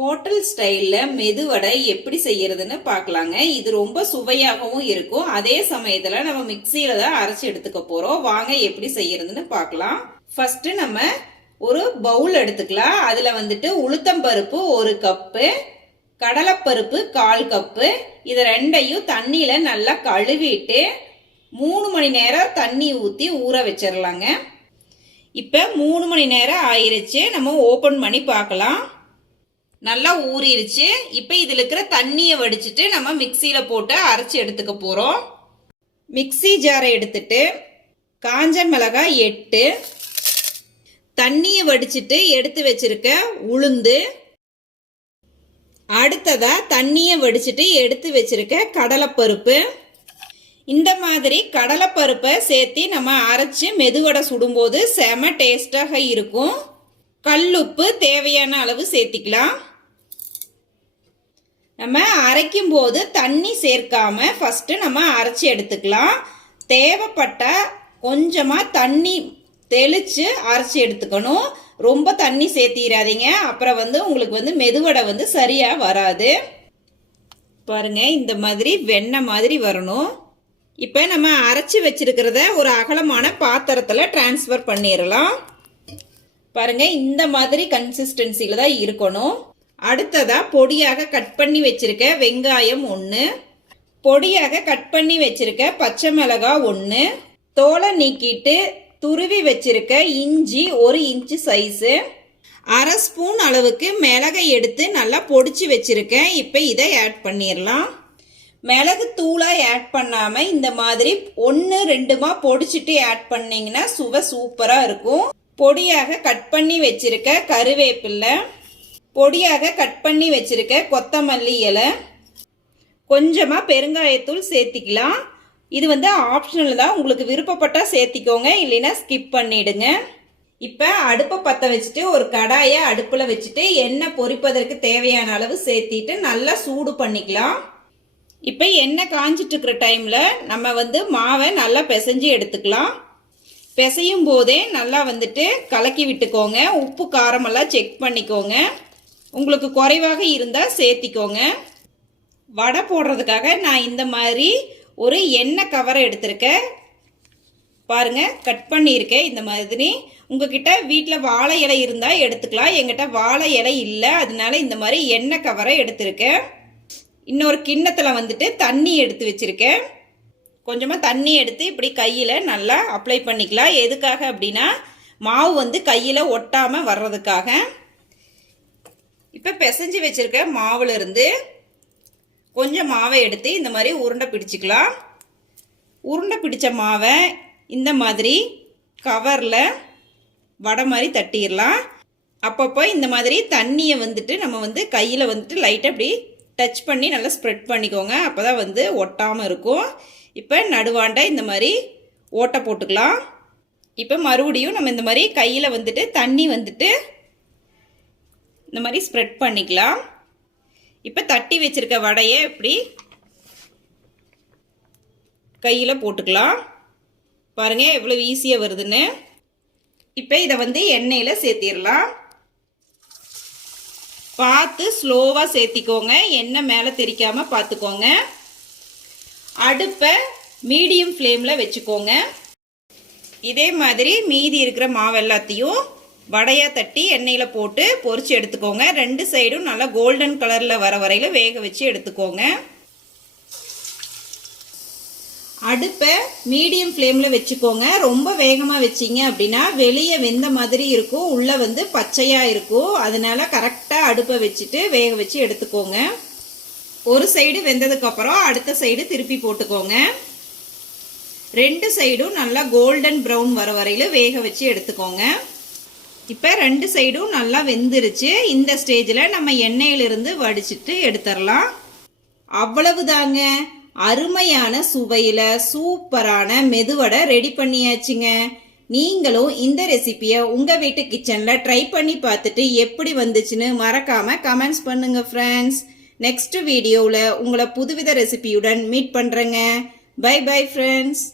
Hotel ஸ்டைல்ல மெது வடை எப்படி செய்யறதுன்னு பார்க்கலாங்க. இது ரொம்ப சுவையாகவும் இருக்கும். அதே சமயத்துல நம்ம மிக்சியில தான் அரைச்சு எடுத்துக்க போறோம். வாங்க எப்படி செய்யறதுன்னு பார்க்கலாம். ஃபர்ஸ்ட் நம்ம ஒரு பவுல் எடுத்துக்கலாம். அதுல உளுத்தம்பருப்பு 1 கப்பு, கடலைப்பருப்பு 1/4 கப்பு. இது ரெண்டையும் தண்ணியில நல்லா கழுவிட்டு 3 மணி நேரம் தண்ணி ஊத்தி ஊற வச்சிடலாங்க. இப்ப 3 மணி நேரம் ஆயிருச்சு. நம்ம ஓபன் பண்ணி பார்க்கலாம். நல்லா ஊறிடுச்சு. இப்போ இதில் இருக்கிற தண்ணியை வடிச்சிட்டு நம்ம மிக்சியில் போட்டு அரைச்சி எடுத்துக்க போகிறோம். மிக்சி ஜாரை எடுத்துட்டு காஞ்ச மிளகாய் 8, தண்ணியை வடிச்சிட்டு எடுத்து வச்சிருக்க உளுந்து, அடுத்ததா தண்ணியை வடிச்சிட்டு எடுத்து வச்சிருக்க கடலைப்பருப்பு. இந்த மாதிரி கடலைப்பருப்பை சேர்த்து நம்ம அரைச்சி மெதுவடை சுடும்போது செம டேஸ்டாக இருக்கும். கல்லுப்பு தேவையான அளவு சேர்த்திக்கலாம். நம்ம அரைக்கும் போது தண்ணி சேர்க்காம ஃபர்ஸ்ட் நம்ம அரைச்சி எடுத்துக்கலாம். தேவைப்பட்ட கொஞ்சமாக தண்ணி தெளித்து அரைச்சி எடுத்துக்கணும். ரொம்ப தண்ணி சேர்த்திடாதீங்க, அப்புறம் உங்களுக்கு மெதுவடை சரியாக வராது. பாருங்க, இந்த மாதிரி வெண்ணெய் மாதிரி வரணும். இப்போ நம்ம அரைச்சி வச்சிருக்கிறத ஒரு அகலமான பாத்திரத்தில் டிரான்ஸ்ஃபர் பண்ணிடலாம். பாருங்க, இந்த மாதிரி கன்சிஸ்டன்சில தான் இருக்கணும். அடுத்ததா பொடியாக கட் பண்ணி வச்சிருக்க வெங்காயம் 1, பொடியாக கட் பண்ணி வச்சிருக்க பச்சை மிளகாய் 1, தோலை நீக்கிட்டு துருவி வச்சிருக்க இஞ்சி 1 இன்ச்சு சைஸு, 1/2 ஸ்பூன் அளவுக்கு மிளகை எடுத்து நல்லா பொடிச்சு வச்சிருக்கேன். இப்போ இதை ஆட் பண்ணிடலாம். மிளகு தூளாக ஆட் பண்ணாமல் இந்த மாதிரி 1-2மா பொடிச்சிட்டு ஆட் பண்ணிங்கன்னா சுவை சூப்பராக இருக்கும். பொடியாக கட் பண்ணி வச்சிருக்க கருவேப்பிலை, பொடியாக கட் பண்ணி வச்சிருக்க கொத்தமல்லி இலை, கொஞ்சமாக பெருங்காயத்தூள் சேர்த்திக்கலாம். இது ஆப்ஷனல் தான், உங்களுக்கு விருப்பப்பட்டால் சேர்த்திக்கோங்க, இல்லைன்னா ஸ்கிப் பண்ணிடுங்க. இப்போ அடுப்பை பற்ற வச்சுட்டு ஒரு கடாயை அடுப்பில் வச்சுட்டு எண்ணெய் பொரிப்பதற்கு தேவையான அளவு சேர்த்திட்டு நல்லா சூடு பண்ணிக்கலாம். இப்போ எண்ணெய் காஞ்சிட்டு இருக்கிற டைமில் நம்ம மாவை நல்லா பிசைஞ்சு எடுத்துக்கலாம். பிசையும் போதே நல்லா கலக்கி விட்டுக்கோங்க. உப்பு காரமெல்லாம் செக் பண்ணிக்கோங்க. உங்களுக்கு குறைவாக இருந்தால் சேர்த்திக்கோங்க. வடை போடுறதுக்காக நான் இந்த மாதிரி ஒரு எண்ணெய் கவரை எடுத்திருக்கேன். பாருங்க, கட் பண்ணியிருக்கேன். இந்த மாதிரி உங்ககிட்ட வீட்டில் வாழை இலை இருந்தால் எடுத்துக்கலாம். எங்கிட்ட வாழை இலை இல்லை, அதனால இந்த மாதிரி எண்ணெய் கவரை எடுத்திருக்கேன். இன்னொரு கிண்ணத்தில் தண்ணி எடுத்து வச்சிருக்கேன். கொஞ்சமாக தண்ணி எடுத்து இப்படி கையில் நல்லா அப்ளை பண்ணிக்கலாம். எதுக்காக அப்படின்னா மாவு கையில் ஒட்டாமல் வர்றதுக்காக. இப்போ பிசைஞ்சு வச்சுருக்க மாவுல இருந்து கொஞ்சம் மாவை எடுத்து இந்த மாதிரி உருண்டை பிடிச்சிக்கலாம். உருண்டை பிடிச்ச மாவை இந்த மாதிரி கவரில் வடை மாதிரி தட்டிடலாம். அப்பப்போ இந்த மாதிரி தண்ணியை நம்ம கையில் லைட்டாக அப்படி டச் பண்ணி நல்லா ஸ்ப்ரெட் பண்ணிக்கோங்க. அப்போ தான் ஒட்டாமல் இருக்கும். இப்போ நடுவாண்டை இந்த மாதிரி ஓட்டை போட்டுக்கலாம். இப்போ மறுபடியும் நம்ம இந்த மாதிரி கையில் தண்ணி இந்த மாதிரி ஸ்ப்ரெட் பண்ணிக்கலாம். இப்போ தட்டி வச்சிருக்க வடையை இப்படி கையில் போட்டுக்கலாம். பாருங்க எவ்வளோ ஈஸியாக வருதுன்னு. இப்போ இதை எண்ணெயில் சேர்த்திடலாம். பார்த்து ஸ்லோவாக சேர்த்திக்கோங்க, எண்ணெய் மேலே தெரிக்காமல் பார்த்துக்கோங்க. அடுப்பை மீடியம் ஃப்ளேமில் வச்சுக்கோங்க. இதே மாதிரி மீதி இருக்கிற மாவு எல்லாத்தையும் வடையாக தட்டி எண்ணெயில் போட்டு பொரிச்சு எடுத்துக்கோங்க. 2 சைடும் நல்லா கோல்டன் கலரில் வர வரையில் வேக வச்சு எடுத்துக்கோங்க. அடுப்பை மீடியம் ஃப்ளேமில் வச்சுக்கோங்க. ரொம்ப வேகமாக வச்சிங்க அப்படின்னா வெளியே வெந்த மாதிரி இருக்கும், உள்ளே பச்சையாக இருக்கும். அதனால கரெக்டாக அடுப்பை வச்சுட்டு வேக வச்சு எடுத்துக்கோங்க. ஒரு சைடு வெந்ததுக்கப்புறம் அடுத்த சைடு திருப்பி போட்டுக்கோங்க. 2 சைடும் நல்லா கோல்டன் ப்ரௌன் வர வரையில் வேக வச்சு எடுத்துக்கோங்க. இப்போ 2 சைடும் நல்லா வெந்துருச்சு. இந்த ஸ்டேஜில் நம்ம எண்ணெயிலிருந்து வடிச்சிட்டு எடுத்துடலாம். அவ்வளவுதாங்க, அருமையான சுவையில் சூப்பரான மெதுவடை ரெடி பண்ணியாச்சுங்க. நீங்களும் இந்த ரெசிபியை உங்கள் வீட்டு கிச்சனில் ட்ரை பண்ணி பார்த்துட்டு எப்படி வந்துச்சுன்னு மறக்காமல் கமெண்ட்ஸ் பண்ணுங்கள் ஃப்ரெண்ட்ஸ். நெக்ஸ்ட் வீடியோவில் உங்களை புதுவித ரெசிபியுடன் மீட் பண்ணுறேங்க. Bye bye friends.